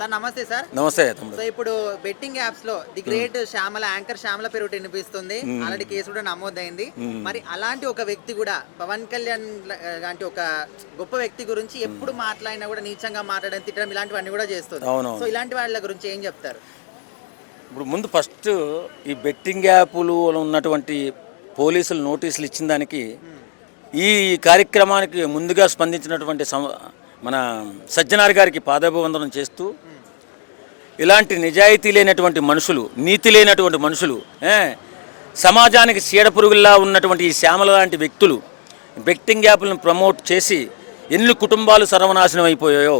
Sir నమస్తే sir. నమస్తే తమ్ముడు. సో ఇప్పుడు బెట్టింగ్ యాప్స్ లో the great Shyamala anchor Shyamala పేరు వినిపిస్తుంది. ఆల్రెడీ కేసు కూడా నమోదైంది. మరి అలాంటి ఒక వ్యక్తి కూడా పవన్ కళ్యాణ్ లాంటి ఒక గొప్ప వ్యక్తి గురించి ఎప్పుడు మాట్లాడినా కూడా నీచంగా మాట్లాడడం, తిట్టడం ఇలాంటివన్నీ కూడా చేస్తుంది. సో ఇలాంటి వాళ్ళ గురించి ఏం చెప్తారు? ఇప్పుడు ముందు ఫస్ట్ ఈ బెట్టింగ్ యాప్లు ఉన్నటువంటి పోలీసులు నోటీసులు ఇచ్చిన దానికి ఈ కార్యక్రమానికి ముందుగా స్పందించినటువంటి మన సజ్జనార్ గారికి పాదాభివందనం చేస్తూ, ఇలాంటి నిజాయితీ లేనటువంటి మనుషులు, నీతి లేనటువంటి మనుషులు, సమాజానికి చీడపురుగుల్లా ఉన్నటువంటి ఈ శ్యామల లాంటి వ్యక్తులు బెట్టింగ్ యాప్లను ప్రమోట్ చేసి ఎన్ని కుటుంబాలు సర్వనాశనం అయిపోయాయో,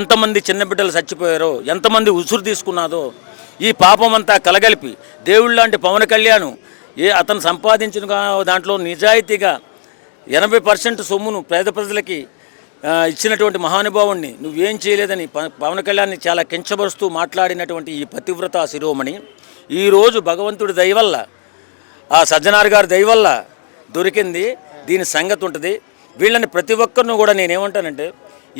ఎంతమంది చిన్న బిడ్డలు చచ్చిపోయారో, ఎంతమంది ఉసురు తీసుకున్నాదో, ఈ పాపమంతా కలగలిపి దేవుళ్ళ లాంటి పవన్ కళ్యాణ్ అతను సంపాదించిన దాంట్లో నిజాయితీగా 80% సొమ్మును పేద ప్రజలకి ఇచ్చినటువంటి మహానుభావుణ్ణి నువ్వేం చేయలేదని పవన్ కళ్యాణ్ని చాలా కించబరుస్తూ మాట్లాడినటువంటి ఈ పతివ్రత శిరోమణి ఈరోజు భగవంతుడి దయవల్ల, ఆ సజ్జనార్ గారి దయవల్ల దొరికింది. దీని సంగతి ఉంటుంది. వీళ్ళని ప్రతి ఒక్కరిని కూడా నేనేమంటానంటే,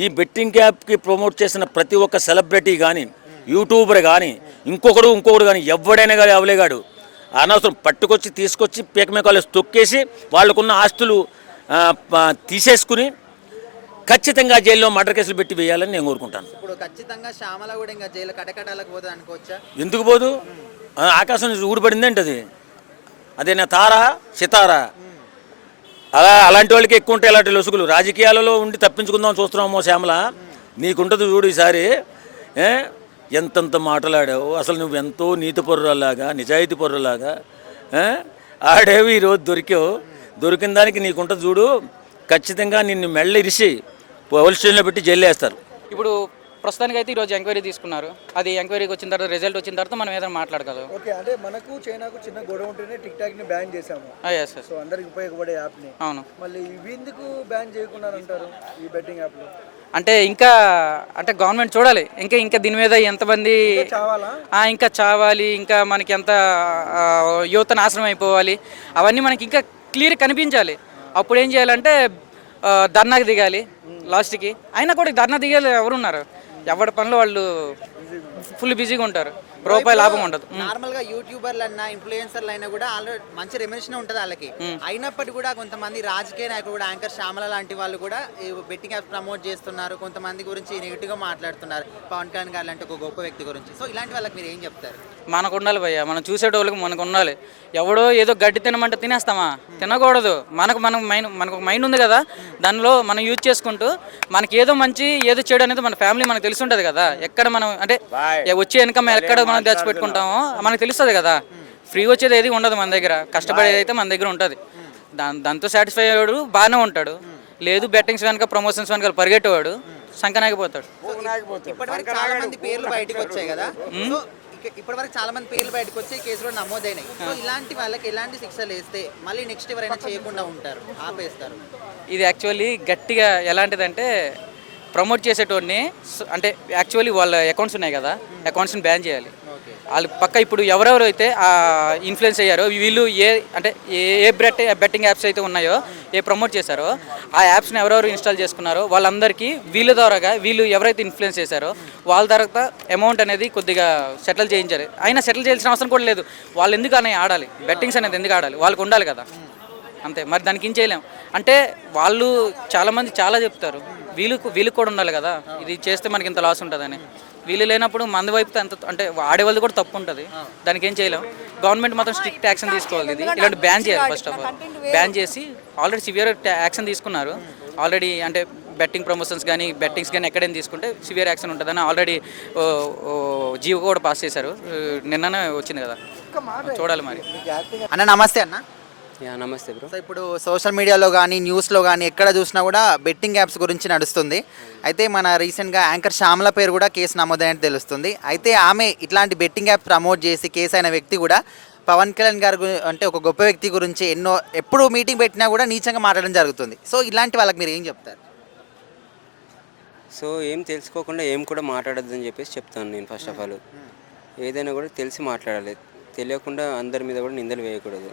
ఈ బెట్టింగ్ యాప్కి ప్రమోట్ చేసిన ప్రతి ఒక్క సెలబ్రిటీ కానీ, యూట్యూబర్ కానీ, ఇంకొకడు కానీ ఎవడైనా కానీ అవలేగాడు అనవసరం పట్టుకొచ్చి తీసుకొచ్చి పేకమేకాలు తొక్కేసి వాళ్ళకున్న ఆస్తులు తీసేసుకుని ఖచ్చితంగా జైల్లో మర్డర్ కేసులు పెట్టి వేయాలని నేను కోరుకుంటాను. ఇప్పుడు ఖచ్చితంగా శ్యామల కూడా ఇంకా జైలు కటకటాలకు పోతుంది అనుకోవచ్చా? ఎందుకు పోదు? ఆకాశం ఊడిపడింది ఏంటది? అదే నా తారా సితారా. అలాంటి వాళ్ళకి ఎక్కువ ఉంటాయి ఇలాంటి లొసుగులు. రాజకీయాలలో ఉండి తప్పించుకుందాం చూస్తున్నామో శ్యామల, నీకుంటుంది చూడు ఈసారి. ఎంతంత మాటలాడావు అసలు, నువ్వు ఎంతో నీతి పరురాలాగా, నిజాయితీ పరులాగా ఆడేవి ఈరోజు దొరికావు. దొరికిన దానికి నీకుంటుంది చూడు, ఖచ్చితంగా నిన్ను మెళ్ళ ఇరిసి పోలీస్ స్టేషన్లో పెట్టి జైలు వేస్తారు. ఇప్పుడు ప్రస్తుతానికి అయితే ఈరోజు ఎంక్వైరీ తీసుకున్నారు. అది ఎంక్వైరీకి వచ్చిన తర్వాత రిజల్ట్ వచ్చిన తర్వాత మనం ఏదైనా మాట్లాడగలం. ఓకే, అంటే మనకు చైనాకు చిన్న గొడవ ఉంటేనే టిక్ టాక్ ని బ్యాన్ చేసాము. సో అందరికి ఉపయోగపడే యాప్ ని. అవును. మళ్ళీ ఇవి ఎందుకు బ్యాన్ చేయకుండా అంటారు ఈ బెట్టింగ్ యాప్ లో? అంటే ఇంకా అంటే గవర్నమెంట్ చూడాలి, ఇంకా దీని మీద ఎంతమంది ఇంకా చావాలి, ఇంకా మనకి ఎంత యువత నాశనం అయిపోవాలి, అవన్నీ మనకి ఇంకా క్లియర్ కనిపించాలి. అప్పుడు ఏం చేయాలంటే ధర్నాకి దిగాలి లాస్ట్కి. అయినా కూడా ధర్నా దిగాలి ఎవరున్నారు? ఎవరి పనులు వాళ్ళు ఫుల్ బిజీగా ఉంటారు, రూపాయి లాభం ఉండదు. నార్మల్ గా యూట్యూబర్లు అన్నా ఇన్ఫ్లుయెన్సర్లు అయినా కూడా ఆల్రెడీ మంచి రెమ్యునరేషన్ ఉంటుంది వాళ్ళకి. అయినప్పటికీ కూడా కొంతమంది రాజకీయ నాయకులు కూడా, యాంకర్ శ్యామల లాంటి వాళ్ళు కూడా బెట్టింగ్ యాప్స్ ప్రమోట్ చేస్తున్నారు, కొంతమంది గురించి నెగిటివ్ గా మాట్లాడుతున్నారు పవన్ కళ్యాణ్ గారు లాంటి ఒక గొప్ప వ్యక్తి గురించి. సో ఇలాంటి వాళ్ళకి మీరు ఏం చెప్తారు? మనకు ఉండాలి భయ్య, మనం చూసేటోళ్ళకి మనకు ఉండాలి. ఎవడో ఏదో గడ్డి తినమంటే తినేస్తామా? తినకూడదు. మనకు మైండ్ ఉంది కదా, దానిలో మనం యూజ్ చేసుకుంటూ మనకి ఏదో మంచి ఏదో చెడు అనేది మన ఫ్యామిలీ మనకు తెలిసి ఉంటుంది కదా. ఎక్కడ మనం అంటే వచ్చే ఇన్కమ్ ఎక్కడ మనం తెచ్చిపెట్టుకుంటామో మనకు తెలుస్తుంది కదా. ఫ్రీ వచ్చేది ఏది ఉండదు మన దగ్గర, కష్టపడేది అయితే మన దగ్గర ఉంటుంది. దాంతో సాటిస్ఫై అయ్యాడు బాగానే ఉంటాడు. లేదు బెట్టింగ్స్ వెనక ప్రమోషన్స్ వెనక పరిగెట్టేవాడు సంకనాగిపోతాడు. ఇప్పటివరకు చాలా మంది పేర్లు బయటకు వచ్చాయి కదా, ఇప్పటివరకు చాలా మంది పేర్లు బయటకు వచ్చి కేసులో నమోదైనాయి. సో ఇలాంటి వాళ్ళకి ఎలాంటి శిక్షలు వేస్తే మళ్ళీ నెక్స్ట్ ఎవరైనా చేయకుండా ఉంటారు, ఆపేస్తారు? ఇది యాక్చువల్లీ గట్టిగా ఎలాంటిదంటే, ప్రమోట్ చేసేటోడిని అంటే యాక్చువల్లీ వాళ్ళ అకౌంట్స్ ఉన్నాయి కదా, అకౌంట్స్ని బ్యాన్ చేయాలి. వాళ్ళు పక్క ఇప్పుడు ఎవరెవరు అయితే ఇన్ఫ్లుయెన్స్ అయ్యారో, వీళ్ళు ఏ బెట్టింగ్ యాప్స్ అయితే ఉన్నాయో, ఏ ప్రమోట్ చేశారో ఆ యాప్స్ని ఎవరెవరు ఇన్స్టాల్ చేసుకున్నారో వాళ్ళందరికీ వీళ్ళ ద్వారాగా వీళ్ళు ఎవరైతే ఇన్ఫ్లుయెన్స్ చేశారో వాళ్ళ ద్వారా అమౌంట్ అనేది కొద్దిగా సెటిల్ చేయించాలి. అయినా సెటిల్ చేయాల్సిన అవసరం కూడా లేదు. వాళ్ళు ఎందుకు అనేది ఆడాలి, బెట్టింగ్స్ అనేది ఎందుకు ఆడాలి? వాళ్ళకు ఉండాలి కదా, అంతే. మరి దానికి ఏం చేయలేం. అంటే వాళ్ళు చాలామంది చాలా చెప్తారు, వీళ్ళకి కూడా ఉండాలి కదా, ఇది చేస్తే మనకి ఇంత లాస్ ఉంటుందని. వీళ్ళు లేనప్పుడు మంది వైపు అంత అంటే ఆడేవాళ్ళు కూడా తప్పు ఉంటుంది. దానికి ఏం చేయలేం. గవర్నమెంట్ మాత్రం స్ట్రిక్ట్ యాక్షన్ తీసుకోవాలి. ఇది ఇలాంటి బ్యాన్ చేయాలి. ఫస్ట్ ఆఫ్ ఆల్ బ్యాన్ చేసి ఆల్రెడీ సివియర్ యాక్షన్ తీసుకున్నారు ఆల్రెడీ. అంటే బెట్టింగ్ ప్రమోషన్స్ కానీ బెట్టింగ్స్ కానీ ఎక్కడైనా తీసుకుంటే సివియర్ యాక్షన్ ఉంటుందని ఆల్రెడీ జీవో కూడా పాస్ చేశారు. నిన్ననే వచ్చింది కదా, చూడాలి మరి. అన్న నమస్తే. అన్న నమస్తే బ్రో. సో ఇప్పుడు సోషల్ మీడియాలో కానీ న్యూస్లో కానీ ఎక్కడ చూసినా కూడా బెట్టింగ్ యాప్స్ గురించి నడుస్తుంది. అయితే మన రీసెంట్గా యాంకర్ శ్యామల పేరు కూడా కేసు నమోదైనట్టు తెలుస్తుంది. అయితే ఆమె ఇట్లాంటి బెట్టింగ్ యాప్ ప్రమోట్ చేసి కేసు అయిన వ్యక్తి కూడా పవన్ కళ్యాణ్ గారు అంటే ఒక గొప్ప వ్యక్తి గురించి ఎప్పుడు మీటింగ్ పెట్టినా కూడా నీచంగా మాట్లాడడం జరుగుతుంది. సో ఇలాంటి వాళ్ళకి మీరు ఏం చెప్తారు? సో ఏం తెలుసుకోకుండా ఏం కూడా మాట్లాడొద్దని చెప్పేసి చెప్తాను నేను. ఫస్ట్ ఆఫ్ ఆల్ ఏదైనా కూడా తెలిసి మాట్లాడాలి, తెలియకుండా అందరి మీద కూడా నిందలు వేయకూడదు.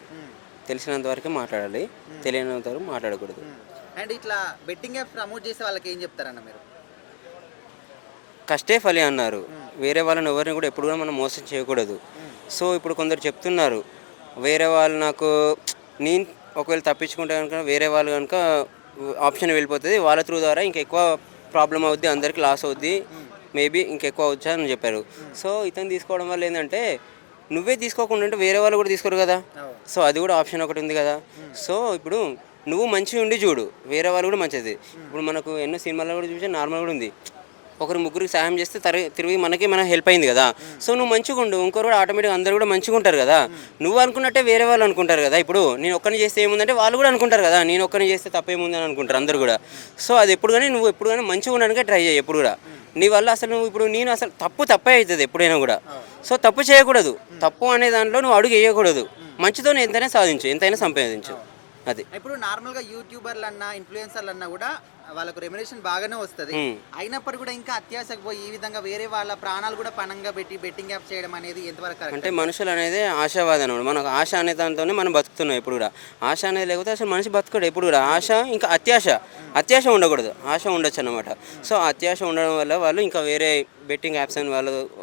తెలిసినంత వరకే మాట్లాడాలి, తెలియనంత వరకు మాట్లాడకూడదు. అండ్ ఇట్లా బెట్టింగ్ యాప్ ప్రమోట్ చేసే వాళ్ళకి ఏం చెప్తారన్న మీరు? కష్టే ఫలి అన్నారు. వేరే వాళ్ళని ఎవరిని కూడా ఎప్పుడు కూడా మనం మోసం చేయకూడదు. సో ఇప్పుడు కొందరు చెప్తున్నారు వేరే వాళ్ళు నాకు నేను ఒకవేళ తప్పించుకుంటే కనుక వేరే వాళ్ళు కనుక ఆప్షన్ వెళ్ళిపోతుంది, వాళ్ళ త్రూ ద్వారా ఇంకా ఎక్కువ ప్రాబ్లం అవుద్ది, అందరికి లాస్ అవుద్ది, మేబీ ఇంకెక్కువ అవచ్చా అని చెప్పారు. సో ఇతను తీసుకోవడం వల్ల ఏంటంటే నువ్వే తీసుకోకుండా ఉంటే వేరే వాళ్ళు కూడా తీసుకోరు కదా. సో అది కూడా ఆప్షన్ ఒకటి ఉంది కదా. సో ఇప్పుడు నువ్వు మంచిగా ఉండి చూడు, వేరే వాళ్ళు కూడా మంచిది. ఇప్పుడు మనకు ఎన్నో సినిమాల్లో కూడా చూసి నార్మల్ కూడా ఉంది, ఒకరు ముగ్గురికి సాయం చేస్తే తిరిగి మన హెల్ప్ అయింది కదా. సో నువ్వు మంచిగా ఉండు, ఇంకోరు కూడా ఆటోమేటిక్గా అందరూ కూడా మంచిగా ఉంటారు కదా. నువ్వు అనుకున్నట్టే వేరే వాళ్ళు అనుకుంటారు కదా. ఇప్పుడు నేను ఒక్కరిని చేస్తే ఏముందంటే వాళ్ళు కూడా అనుకుంటారు కదా, నేను ఒక్కరిని చేస్తే తప్పేముందని అనుకుంటారు అందరు కూడా. సో అది ఎప్పుడు కానీ నువ్వు ఎప్పుడు కానీ మంచిగా ఉండడానికే ట్రై చేయి ఎప్పుడు కూడా. నీ వల్ల అసలు నువ్వు ఇప్పుడు నేను అసలు తప్పే అవుతుంది ఎప్పుడైనా కూడా. సో తప్పు చేయకూడదు, తప్పు అనే దాంట్లో నువ్వు అడుగు వేయకూడదు, మంచితో ఎంతైనా సాధించు, ఎంతైనా సంపాదించు. అది ఇప్పుడు నార్మల్గా యూట్యూబర్లు అన్నా ఇన్ఫ్లుయెన్సర్లు అన్నా కూడా వాళ్ళకు రెమ్యునరేషన్ బాగానే వస్తుంది, అయినప్పటికీ కూడా ఇంకా అత్యాశకు పోయి ఈ విధంగా వేరే వాళ్ళ ప్రాణాలు కూడా పణంగా పెట్టి బెట్టింగ్ యాప్ చేయడం అనేది ఎంతవరకు కరెక్ట్? అంటే మనుషులు అనేది ఆశావాదం అనమాట. మనకు ఆశ అనే దాంతోనే మనం బతుకుతున్నాం ఎప్పుడు కూడా. ఆశ అనేది లేకపోతే అసలు మనిషి బతుకుడు ఎప్పుడు కూడా. ఆశ ఇంకా అత్యాశ ఉండకూడదు, ఆశ ఉండొచ్చు అనమాట. సో అత్యాశ ఉండడం వల్ల వాళ్ళు ఇంకా వేరే బెట్టింగ్ యాప్స్ అని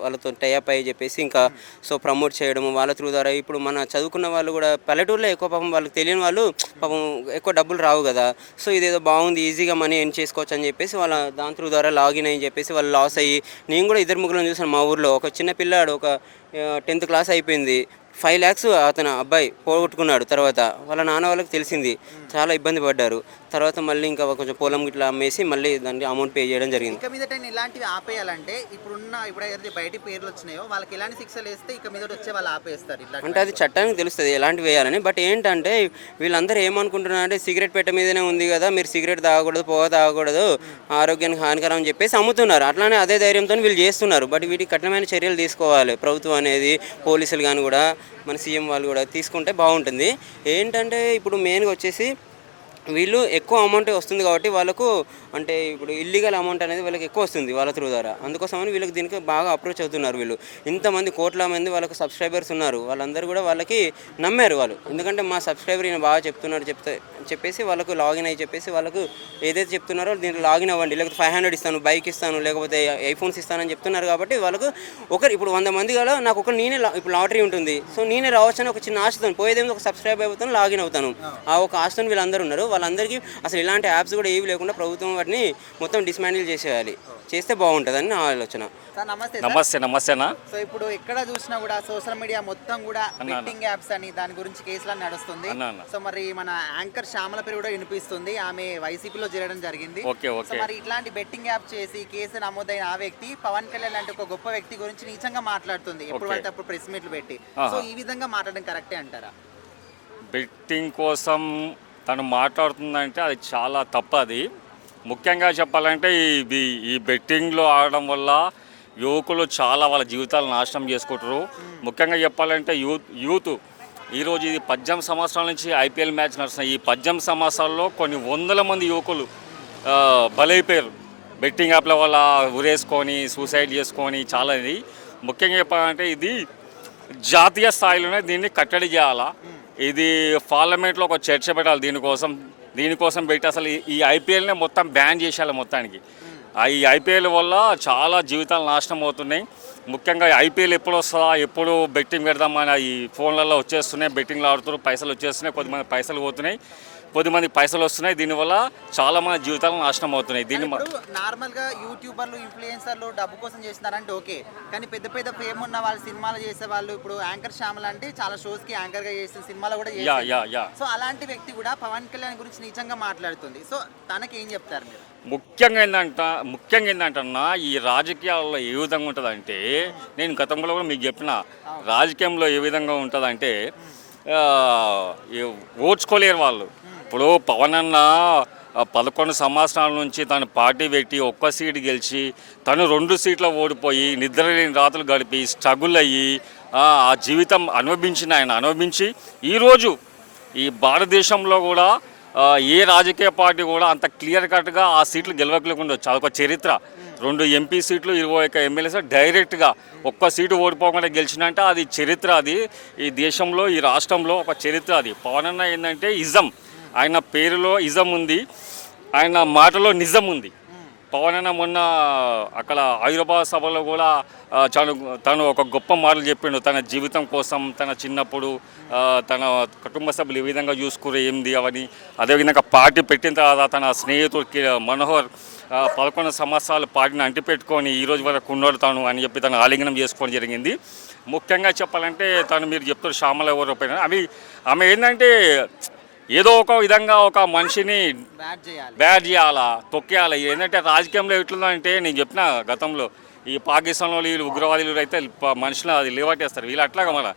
వాళ్ళతో టైఅప్ అయ్యి చెప్పేసి ఇంకా సో ప్రమోట్ చేయడము వాళ్ళ త్రూ ద్వారా. ఇప్పుడు మన చదువుకున్న వాళ్ళు కూడా పల్లెటూరులో ఎక్కువ పాపం వాళ్ళకి తెలియని వాళ్ళు పాపం ఎక్కువ డబ్బులు రావు కదా. సో ఇదేదో బాగుంది, ఈజీగా మనీ ఎర్న్ చేసుకోవచ్చు అని చెప్పేసి వాళ్ళ దాని త్రూ ద్వారా లాగిన్ అని చెప్పేసి వాళ్ళు లాస్ అయ్యి, నేను కూడా 2 ముగ్గురు చూసాను మా ఊర్లో. ఒక చిన్న పిల్లాడు ఒక 10th క్లాస్ అయిపోయింది, 5 lakhs అతను అబ్బాయి పోగొట్టుకున్నాడు. తర్వాత వాళ్ళ నాన్న వాళ్ళకి తెలిసింది, చాలా ఇబ్బంది పడ్డారు. తర్వాత మళ్ళీ ఇంకా కొంచెం పొలం ఇట్లా అమ్మేసి మళ్ళీ దానికి అమౌంట్ పే చేయడం జరిగింది. ఇక మీద ఇలాంటివి ఆపేయాలంటే ఇప్పుడు ఏదైతే బయట పేర్లు వచ్చినాయో వాళ్ళకి ఎలాంటి శిక్షలు వేస్తే ఇక మీద వచ్చే వాళ్ళు ఆపేస్తారు ఇట్లా అంటే అది చట్టానికి తెలుస్తుంది ఎలాంటి వేయాలని. బట్ ఏంటంటే వీళ్ళందరూ ఏమనుకుంటున్నారంటే సిగరెట్ పెట్ట మీదనే ఉంది కదా, మీరు సిగరెట్ తాగకూడదు, పొగ తాగకూడదు, ఆరోగ్యానికి హానికరం అని చెప్పేసి అమ్ముతున్నారు. అట్లానే అదే ధైర్యంతో వీళ్ళు చేస్తున్నారు. బట్ వీటికి కఠినమైన చర్యలు తీసుకోవాలి ప్రభుత్వం అనేది, పోలీసులు కానీ కూడా, మన సీఎం వాళ్ళు కూడా తీసుకుంటే బాగుంటుంది. ఏంటంటే ఇప్పుడు మెయిన్గా వచ్చేసి వీళ్ళు ఎక్కువ అమౌంట్ వస్తుంది కాబట్టి వాళ్ళకు అంటే ఇప్పుడు ఇల్లీగల్ అమౌంట్ అనేది వాళ్ళకి ఎక్కువ వస్తుంది వాళ్ళ త్రూ ద్వారా. అందుకోసమని వీళ్ళకి దీనికి బాగా అప్రోచ్ అవుతున్నారు వీళ్ళు. ఇంతమంది కోట్ల మంది వాళ్ళకు సబ్స్క్రైబర్స్ ఉన్నారు, వాళ్ళందరూ కూడా వాళ్ళకి నమ్మారు వాళ్ళు. ఎందుకంటే మా సబ్స్క్రైబర్ ఈయన బాగా చెప్తున్నాడు చెప్పేసి వాళ్ళకు లాగిన్ అయ్యి చెప్పేసి వాళ్ళకు ఏదైతే చెప్తున్నారో దీంట్లో లాగిన్ అవ్వండి, లేకపోతే 500 ఇస్తాను, బైక్ ఇస్తాను, లేకపోతే ఐఫోన్స్ ఇస్తానని చెప్తున్నారు. కాబట్టి వాళ్ళకు ఇప్పుడు 100 మంది కదా నాకు నేనే ఇప్పుడు లాటరీ ఉంటుంది, సో నేనే రావచ్చని ఒక చిన్న ఆశతో పోయేదేమో ఒక సబ్స్క్రైబ్ అయిపోతాను, లాగిన్ అవుతాను, ఆ ఒక ఆశతో వీళ్ళందరూ ఉన్నారు. వాళ్ళందరికీ అసలు ఇలాంటి యాప్స్ కూడా ఏవి లేకుండా ప్రభుత్వం వాటిని మొత్తం డిస్మాండిల్ చేసేయాలి, చేస్తే బాగుంటుందని నా ఆలోచన. నమస్తేనా. సో ఇప్పుడు ఎక్కడ చూసినా కూడా సోషల్ మీడియా మొత్తం కూడా బెట్టింగ్ యాప్స్ అని దాని గురించి కేసులు నడుస్తుంది. సో మరి మన యాంకర్ శ్యామల పేరు కూడా వినిపిస్తుంది, ఆమె వైసీపీలో చేరడం జరిగింది. సో మరి ఇట్లాంటి బెట్టింగ్ యాప్ చేసి కేసు నమోదైన ఆ వ్యక్తి పవన్ కళ్యాణ్ లాంటి ఒక గొప్ప వ్యక్తి గురించి నీచంగా మాట్లాడుతుంది ఎప్పుడు పడితే అప్పుడు ప్రెస్ మీట్లు పెట్టి. సో ఈ విధంగా మాట్లాడడం కరెక్టే అంటారా? బెట్టింగ్ కోసం తను మాట్లాడుతుందంటే అది చాలా తప్పది. ముఖ్యంగా చెప్పాలంటే ఈ బెట్టింగ్లో ఆడడం వల్ల యువకులు చాలా వాళ్ళ జీవితాలు నాశనం చేసుకుంటారు. ముఖ్యంగా చెప్పాలంటే యూత్ ఈరోజు ఇది 18 సంవత్సరాల నుంచి ఐపీఎల్ మ్యాచ్ నడుస్తున్నాయి. ఈ 18 సంవత్సరాల్లో కొన్ని 100 మంది యువకులు బలైపోయారు బెట్టింగ్ యాప్ల వల్ల, ఉరేసుకొని సూసైడ్ చేసుకొని. చాలా ఇది ముఖ్యంగా చెప్పాలంటే ఇది జాతీయ స్థాయిలోనే దీన్ని కట్టడి చేయాలా. ఇది పార్లమెంట్లో ఒక చర్చ పెట్టాలి దీనికోసం పెట్టి అసలు ఈ ఐపీఎల్నే మొత్తం బ్యాన్ చేసేయాలి మొత్తానికి. ఈ ఐపీఎల్ వల్ల చాలా జీవితాలు నాశనం అవుతున్నాయి. ముఖ్యంగా ఐపీఎల్ ఎప్పుడు వస్తుందా, ఎప్పుడు బెట్టింగ్ పెడదామని ఈ ఫోన్లలో వచ్చేస్తున్నాయి, బెట్టింగ్లు ఆడుతున్నారు, పైసలు వచ్చేస్తున్నాయి, కొద్దిమంది పైసలు పోతున్నాయి, కొద్దిమంది పైసలు వస్తున్నాయి. దీనివల్ల చాలా మంది జీవితాలు నాశనం అవుతున్నాయి. నార్మల్గా యూట్యూబర్లు ఇన్ఫ్లుయెన్సర్లు డబ్బు కోసం చేస్తున్నారంటే ఓకే, కానీ పెద్ద పెద్ద ఫేమ్ ఉన్న వాళ్ళు సినిమాలు చేసే వాళ్ళు, ఇప్పుడు యాంకర్ శ్యామల అంటే చాలా షోస్కి యాంకర్గా చేసిన సినిమాలో కూడా చేస్తారు. సో అలాంటి వ్యక్తి కూడా పవన్ కళ్యాణ్ గురించి నిజంగా మాట్లాడుతుంది. సో తనకి ఏం చెప్తారు మీరు? ముఖ్యంగా ఏంటంటన్నా ఈ రాజకీయాల్లో ఏ విధంగా ఉంటుందంటే, నేను గతంలో కూడా మీకు చెప్పిన రాజకీయంలో ఏ విధంగా ఉంటుందంటే ఓడ్చుకోలేరు వాళ్ళు. ఇప్పుడు పవన్ అన్న 11 సంవత్సరాల నుంచి తను పార్టీ పెట్టి ఒక్క సీటు గెలిచి తను 2 సీట్లు ఓడిపోయి నిద్రలేని రాత్రులు గడిపి స్ట్రగుల్ అయ్యి ఆ జీవితం అనుభవించి ఈరోజు ఈ భారతదేశంలో కూడా ఏ రాజకీయ పార్టీ కూడా అంత క్లియర్ కట్గా ఆ సీట్లు గెలవలేకుండా వచ్చి అదొక చరిత్ర. 2 ఎంపీ సీట్లు 21 ఎమ్మెల్యేస్ డైరెక్ట్గా ఒక్క సీటు ఓడిపోకుండా గెలిచినంటే అది చరిత్ర. అది ఈ దేశంలో ఈ రాష్ట్రంలో ఒక చరిత్ర. అది పవన్ అన్న ఏంటంటే ఇజం, ఆయన పేరులో ఇజం ఉంది, ఆయన మాటలో నిజం ఉంది. పవన్ అన్న మొన్న అక్కడ హైదరాబాద్ సభలో కూడా తను ఒక గొప్ప మాటలు చెప్పిండు. తన జీవితం కోసం తన చిన్నప్పుడు తన కుటుంబ సభ్యులు ఏ విధంగా చూసుకుని ఏంది అవని, అదేవిధంగా పార్టీ పెట్టిన తర్వాత తన స్నేహితుడికి మనోహర్ 11 సంవత్సరాలు పార్టీని అంటిపెట్టుకొని ఈ రోజు వరకు ఉన్నాడు తను అని చెప్పి తను ఆలింగనం చేసుకోవడం జరిగింది. ముఖ్యంగా చెప్పాలంటే తను మీరు చెప్తారు శ్యామల ఎవరు పైన ఆమె ఏంటంటే ఏదో ఒక విధంగా ఒక మనిషిని బ్యాడ్ చేయాలా, తొక్కేయాలి. ఏంటంటే రాజకీయంలో ఎట్లుందంటే నేను చెప్పిన గతంలో ఈ పాకిస్తాన్లో వీళ్ళు ఉగ్రవాదులు అయితే మనుషులు అది లేవట్టేస్తారు. వీళ్ళు అట్లాగా మన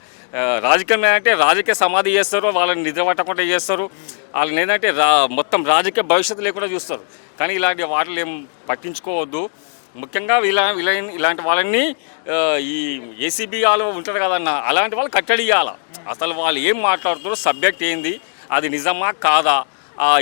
రాజకీయంలో ఏంటంటే రాజకీయ సమాధి చేస్తారు, వాళ్ళని నిద్ర పట్టకుండా చేస్తారు. వాళ్ళని ఏంటంటే మొత్తం రాజకీయ భవిష్యత్తు లేకుండా చూస్తారు. కానీ ఇలాంటి వాటిని ఏం పట్టించుకోవద్దు. ముఖ్యంగా ఇలాంటి వాళ్ళని ఈ ఏసీబీ వాళ్ళు ఉంటారు కదన్న, అలాంటి వాళ్ళు కట్టడి చేయాలి. అసలు వాళ్ళు ఏం మాట్లాడుతారో, సబ్జెక్ట్ ఏంది, అది నిజమా కాదా,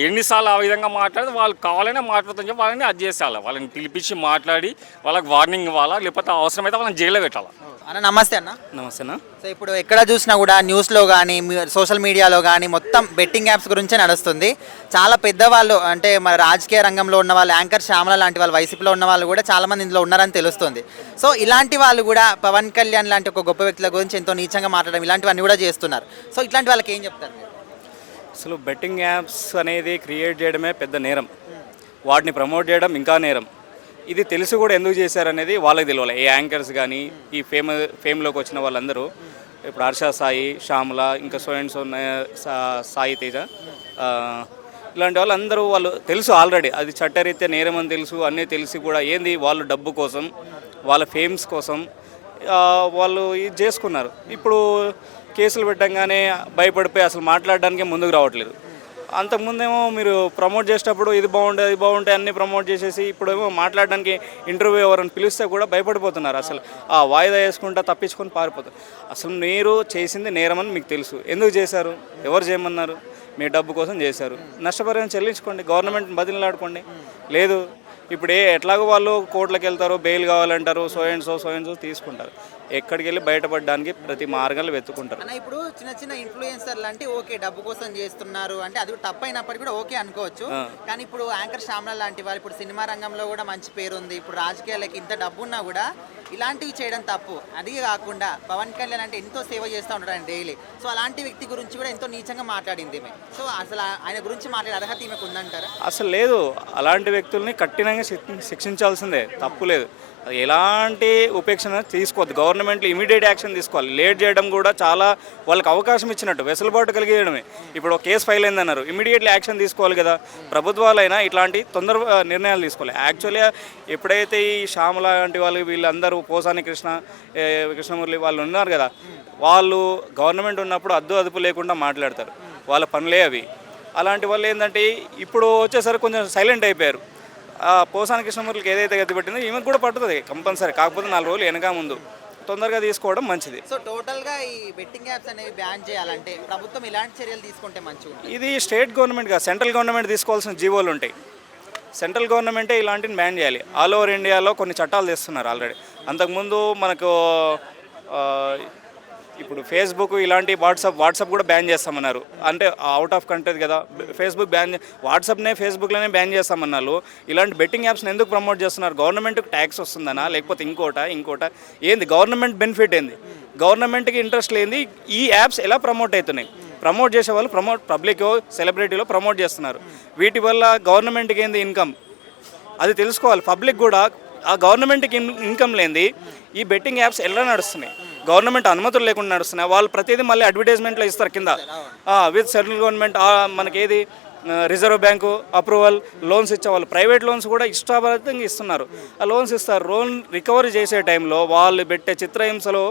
ఎన్నిసార్లు ఆ విధంగా మాట్లాడితే వాళ్ళు కావాలనే మాట్లాడుతుందని చెప్పి వాళ్ళని అది చేసేయాలి. వాళ్ళని పిలిపించి మాట్లాడి వాళ్ళకి వార్నింగ్ ఇవ్వాలా, లేకపోతే అవసరమైతే వాళ్ళని జైల్లో పెట్టాలి. అన్న నమస్తే అన్న. నమస్తేనా. సో ఇప్పుడు ఎక్కడ చూసినా కూడా న్యూస్లో కానీ సోషల్ మీడియాలో కానీ మొత్తం బెట్టింగ్ యాప్స్ గురించే నడుస్తుంది. చాలా పెద్దవాళ్ళు అంటే మన రాజకీయ రంగంలో ఉన్న వాళ్ళు, యాంకర్ శ్యామల లాంటి వాళ్ళు, వైసీపీలో ఉన్న వాళ్ళు కూడా చాలామంది ఇందులో ఉన్నారని తెలుస్తుంది. సో ఇలాంటి వాళ్ళు కూడా పవన్ కళ్యాణ్ లాంటి ఒక గొప్ప వ్యక్తుల గురించి ఎంతో నీచంగా మాట్లాడడం ఇలాంటివన్నీ కూడా చేస్తున్నారు. సో ఇట్లాంటి వాళ్ళకి ఏం చెప్తారు మీరు? అసలు బెట్టింగ్ యాప్స్ అనేది క్రియేట్ చేయడమే పెద్ద నేరం, వాటిని ప్రమోట్ చేయడం ఇంకా నేరం. ఇది తెలిసి కూడా ఎందుకు చేశారనేది వాళ్ళకి తెలియాలి. ఏ యాంకర్స్ కానీ ఈ ఫేమ్లోకి వచ్చిన వాళ్ళందరూ, ఇప్పుడు హర్ష సాయి, శ్యామల, ఇంకా సాయి తేజ, ఇలాంటి వాళ్ళందరూ వాళ్ళు తెలుసు ఆల్రెడీ అది చట్టరీత్యా నేరం అని తెలుసు. అన్నీ తెలిసి కూడా ఏంది వాళ్ళు డబ్బు కోసం, వాళ్ళ ఫేమ్స్ కోసం వాళ్ళు ఇది చేసుకున్నారు. ఇప్పుడు కేసులు పెట్టంగానే భయపడిపోయి అసలు మాట్లాడడానికి ముందుకు రావట్లేదు. అంతకుముందేమో మీరు ప్రమోట్ చేసేటప్పుడు ఇది బాగుంటుంది అది బాగుంటాయి అన్నీ ప్రమోట్ చేసేసి ఇప్పుడేమో మాట్లాడడానికి ఇంటర్వ్యూ ఎవరైనా పిలిస్తే కూడా భయపడిపోతున్నారు. అసలు ఆ వాయిదా వేసుకుంటా తప్పించుకొని పారిపోతారు. అసలు మీరు చేసింది నేరమని మీకు తెలుసు, ఎందుకు చేశారు, ఎవరు చేయమన్నారు, మీ డబ్బు కోసం చేశారు, నష్టపరిహారం చెల్లించుకోండి, గవర్నమెంట్ బదిలాడుకోండి. లేదు ఇప్పుడు ఎట్లాగో వాళ్ళు కోర్టులకు వెళ్తారు, బెయిల్ కావాలంటారు, సో అండ్ సో తీసుకుంటారు. ఎక్కడికి వెళ్ళి బయటపడడానికి ప్రతి మార్గాలు వెతుకుంటారు. అన్న ఇప్పుడు చిన్న చిన్న ఇన్ఫ్లుయెన్సర్లు అంటే ఓకే డబ్బు కోసం చేస్తున్నారు అంటే అది తప్పైనప్పటికీ కూడా ఓకే అనుకోవచ్చు. కానీ ఇప్పుడు యాంకర్ శ్యామల లాంటి వాళ్ళు ఇప్పుడు సినిమా రంగంలో కూడా మంచి పేరు ఉంది, ఇప్పుడు రాజకీయాలకి ఇంత డబ్బు ఉన్నా కూడా ఇలాంటివి చేయడం తప్పు. అది కాకుండా పవన్ కళ్యాణ్ అంటే ఎంతో సేవ చేస్తూ ఉంటాడు ఆయన డైలీ. సో అలాంటి వ్యక్తి గురించి కూడా ఎంతో నీచంగా మాట్లాడింది ఈమె. సో అసలు ఆయన గురించి మాట్లాడే అర్హత ఈమెకు ఉందంటారా? అసలు లేదు. అలాంటి వ్యక్తుల్ని కఠినంగా శిక్షించాల్సిందే, తప్పు లేదు. ఎలాంటి ఉపేక్షణ తీసుకోవద్దు. గవర్నమెంట్లో ఇమీడియట్ యాక్షన్ తీసుకోవాలి. లేట్ చేయడం కూడా చాలా వాళ్ళకి అవకాశం ఇచ్చినట్టు, వెసులుబాటు కలిగేయడమే. ఇప్పుడు కేసు ఫైల్ అయిందన్నారు, ఇమీడియట్లీ యాక్షన్ తీసుకోవాలి కదా. ప్రభుత్వాలైనా ఇట్లాంటి తొందర నిర్ణయాలు తీసుకోవాలి. యాక్చువల్గా ఎప్పుడైతే ఈ శ్యామల లాంటి వాళ్ళు వీళ్ళందరూ పోసాని కృష్ణమురళి వాళ్ళు ఉన్నారు కదా, వాళ్ళు గవర్నమెంట్ ఉన్నప్పుడు అదుపు లేకుండా మాట్లాడతారు, వాళ్ళ పనులే అవి. అలాంటి వాళ్ళు ఏంటంటే ఇప్పుడు వచ్చేసరికి కొంచెం సైలెంట్ అయిపోయారు. పోసాని కృష్ణమురళికి ఏదైతే గతి పెట్టిందో ఈమెకు కూడా పట్టుతుంది కంపల్సరీ. కాకపోతే 4 రోజులు వెనక ముందు తొందరగా తీసుకోవడం మంచిది. సో టోటల్గా ఈ బెట్టింగ్ యాప్స్ అనేవి బ్యాన్ చేయాలంటే ప్రభుత్వం ఇలాంటి చర్యలు తీసుకుంటే మంచిగా. ఇది స్టేట్ గవర్నమెంట్గా సెంట్రల్ గవర్నమెంట్ తీసుకోవాల్సిన జీవోలు ఉంటాయి. సెంట్రల్ గవర్నమెంటే ఇలాంటిని బ్యాన్ చేయాలి. ఆల్ ఓవర్ ఇండియాలో కొన్ని చట్టాలు తెస్తున్నారు ఆల్రెడీ. అంతకుముందు మనకు ఇప్పుడు ఫేస్బుక్ ఇలాంటి వాట్సాప్ కూడా బ్యాన్ చేస్తామన్నారు. అంటే అవుట్ ఆఫ్ కంట్రీ కదా, ఫేస్బుక్ ఫేస్బుక్లోనే బ్యాన్ చేస్తామన్నారు. ఇలాంటి బెట్టింగ్ యాప్స్ని ఎందుకు ప్రమోట్ చేస్తున్నారు? గవర్నమెంట్కి ట్యాక్స్ వస్తుందనా, లేకపోతే ఇంకోట ఏంది? గవర్నమెంట్ బెనిఫిట్ ఏంది? గవర్నమెంట్కి ఇంట్రెస్ట్ లేని ఈ యాప్స్ ఎలా ప్రమోట్ అవుతున్నాయి? ప్రమోట్ చేసే వాళ్ళు పబ్లిక్ సెలబ్రిటీలో ప్రమోట్ చేస్తున్నారు. వీటి వల్ల గవర్నమెంట్కి ఏంది ఇన్కమ్, అది తెలుసుకోవాలి. పబ్లిక్ కూడా ఆ గవర్నమెంట్కి ఇన్కమ్ లేనిది ఈ బెట్టింగ్ యాప్స్ ఎలా నడుస్తున్నాయి? గవర్నమెంట్ అనుమతులు లేకుండా నడుస్తున్నాయి. వాళ్ళు ప్రతిదీ మళ్ళీ అడ్వర్టైజ్మెంట్లో ఇస్తారు కింద విత్ సెంట్రల్ గవర్నమెంట్ మనకి ఏది రిజర్వ్ బ్యాంకు అప్రూవల్ లోన్స్ ఇచ్చేవాళ్ళు. ప్రైవేట్ లోన్స్ కూడా ఇష్టాభరితంగా ఇస్తున్నారు. ఆ లోన్స్ ఇస్తారు. లోన్ రికవరీ చేసే టైంలో వాళ్ళు పెట్టే చిత్రహింసలో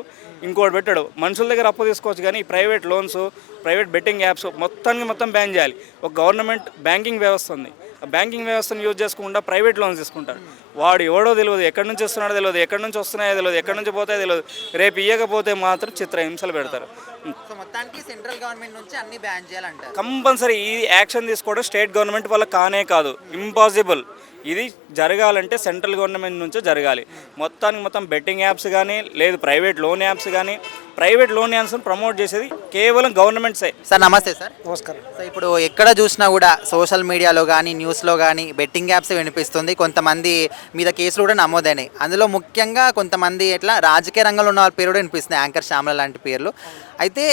ఇంకోటి పెట్టాడు. మనుషుల దగ్గర అప్పు తీసుకోవచ్చు, కానీ private loans, private betting apps మొత్తం బ్యాన్ చేయాలి. ఒక గవర్నమెంట్ బ్యాంకింగ్ వ్యవస్థ ఉంది, ఆ బ్యాంకింగ్ వ్యవస్థను యూజ్ చేసుకుంటా ప్రైవేట్ లోన్స్ తీసుకుంటాడు. వాడు ఎవడో తెలియదు, ఎక్కడి నుంచి వస్తున్నాడో తెలియదు, ఎక్కడి నుంచి వస్తున్నాయో తెలియదు, ఎక్కడి నుంచి పోతాయో తెలియదు. రేపు ఇవ్వకపోతే మాత్రం చిత్రహింసలు పెడతారు. సో మొత్తానికి సెంట్రల్ గవర్నమెంట్ నుంచి అన్ని బ్యాన్ చేయాలంటారు. కంపల్సరీ ఈ యాక్షన్ తీసుకోవడం స్టేట్ గవర్నమెంట్ వల్ల కానే కాదు, ఇంపాసిబుల్. ఇది జరగాలంటే సెంట్రల్ గవర్నమెంట్ నుంచే జరగాలి. మొత్తానికి మొత్తం బెట్టింగ్ యాప్స్ కానీ లేదు ప్రైవేట్ లోన్ యాప్స్ కానీ ప్రైవేట్ లోన్ యాప్స్ ప్రమోట్ చేసేది కేవలం గవర్నమెంట్సే. సార్ నమస్తే సార్. నమస్కారం. సో ఇప్పుడు ఎక్కడ చూసినా కూడా సోషల్ మీడియాలో కానీ న్యూస్లో కానీ బెట్టింగ్ యాప్స్ వినిపిస్తుంది. కొంతమంది మీద కేసులు కూడా నమోదైనాయి. అందులో ముఖ్యంగా కొంతమంది ఇట్లా రాజకీయ రంగంలో ఉన్న వాళ్ళ పేరు కూడా వినిపిస్తుంది, యాంకర్ శ్యామల లాంటి పేర్లు. అయితే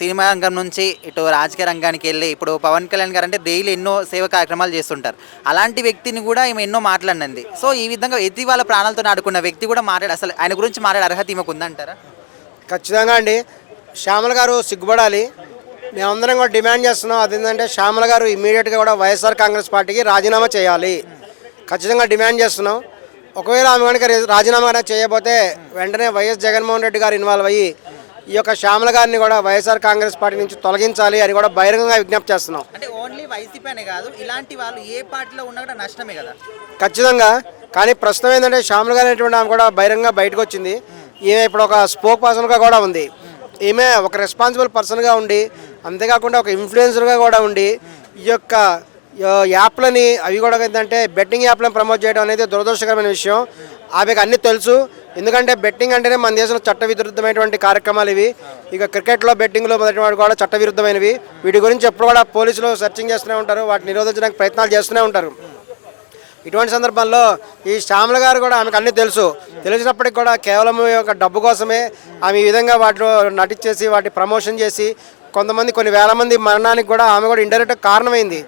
సినిమా రంగం నుంచి ఇటు రాజకీయ రంగానికి వెళ్ళి ఇప్పుడు పవన్ కళ్యాణ్ గారు అంటే డైలీ ఎన్నో సేవా కార్యక్రమాలు చేస్తుంటారు. అలాంటి వ్యక్తిని కూడా ఈమె ఎన్నో మాట్లాడినది. సో ఈ విధంగా ఎత్తి వాళ్ళ ప్రాణాలతో ఆడుకున్న వ్యక్తి కూడా మాట్లాడి అసలు ఆయన గురించి మాట్లాడే అర్హత ఈమెకు ఉందంటారా? ఖచ్చితంగా అండి. శ్యామల గారు సిగ్గుపడాలి. మేమందరం కూడా డిమాండ్ చేస్తున్నాం. అదేంటంటే శ్యామల గారు ఇమీడియట్గా కూడా వైఎస్ఆర్ కాంగ్రెస్ పార్టీకి రాజీనామా చేయాలి. ఖచ్చితంగా డిమాండ్ చేస్తున్నాం. ఒకవేళ ఆమె కనుక రాజీనామా చేయబోతే వెంటనే వైఎస్ జగన్మోహన్ రెడ్డి గారు ఇన్వాల్వ్ అయ్యి ఈ యొక్క శ్యామల గారిని కూడా వైఎస్ఆర్ కాంగ్రెస్ పార్టీ నుంచి తొలగించాలి అని కూడా బహిరంగంగా విజ్ఞప్తి చేస్తున్నాం. అంటే ఓన్లీ వైసీపీ అనే కాదు, ఇలాంటి వాళ్ళు ఏ పార్టీలో ఉన్నా కూడా నష్టమే కదా. ఖచ్చితంగా. కానీ ప్రస్తుతం ఏంటంటే శ్యామల గారు అనేటువంటి ఆమె కూడా బహిరంగంగా బయటకు వచ్చింది. ఈమె ఇప్పుడు ఒక స్పోక్ పర్సన్గా కూడా ఉంది. ఈమె ఒక రెస్పాన్సిబుల్ పర్సన్గా ఉండి అంతేకాకుండా ఒక ఇన్ఫ్లుయెన్సర్గా కూడా ఉండి ఈ యొక్క యాప్లని అవి కూడా ఏంటంటే బెట్టింగ్ యాప్లను ప్రమోట్ చేయడం అనేది దురదృష్టకరమైన విషయం. ఆమెకు అన్నీ తెలుసు. ఎందుకంటే బెట్టింగ్ అంటేనే మన దేశంలో చట్టవిరుద్ధమైనటువంటి కార్యక్రమాలు ఇవి. ఇక క్రికెట్లో బెట్టింగ్లో మొదటి వాడు కూడా చట్టవిరుద్ధమైనవి. వీటి గురించి ఎప్పుడు కూడా పోలీసులు సెర్చింగ్ చేస్తూనే ఉంటారు, వాటిని నిరోధించడానికి ప్రయత్నాలు చేస్తూనే ఉంటారు. ఇటువంటి సందర్భంలో ఈ శ్యామల గారు కూడా ఆమెకు అన్నీ తెలుసు. తెలిసినప్పటికి కూడా కేవలం ఒక డబ్బు కోసమే ఆమె ఈ విధంగా వాటిలో నటించేసి వాటి ప్రమోషన్ చేసి కొంతమంది కొన్ని వేల మంది మరణానికి కూడా ఆమె కూడా ఇండైరెక్ట్గా కారణమైంది.